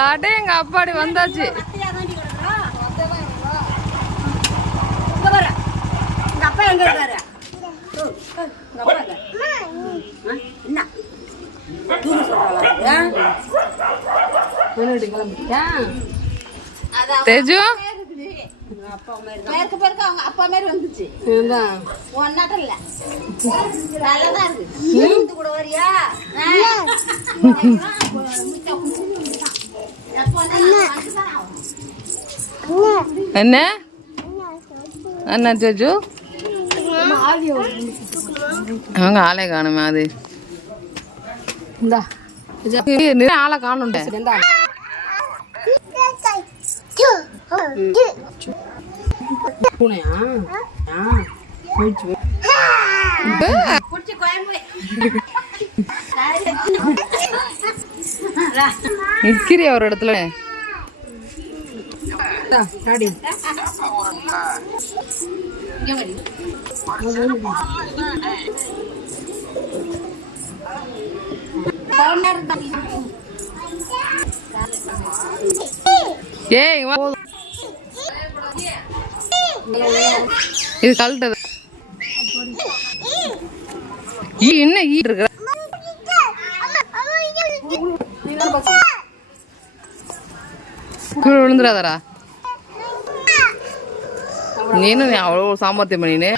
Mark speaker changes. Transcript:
Speaker 1: அடே எங்க அப்பாடி வந்தாச்சு.
Speaker 2: அப்பா எங்க இருக்காரு என்ன
Speaker 1: தேஜு?
Speaker 2: மேற்கு பேருக்கு அவங்க அப்பா மாதிரி வந்துச்சு ஒன்னாட்டம் இல்ல நல்லதா இருக்கு நீந்து கூட வரியா
Speaker 1: என்ன? என்ன தேஜு? அவங்க ஆளே காணுமே அது.
Speaker 3: இந்தா.
Speaker 1: ஆளை காணும்டே
Speaker 3: பூனையா ஆ
Speaker 1: ஒரு இடத்துல ஏய் இது கழட்டது. ஈ என்ன ஈ இருக்கிற? கீழே விழுந்துடாதடா நீ அவ்வளோ சாமர்த்தியம் பண்ணினு?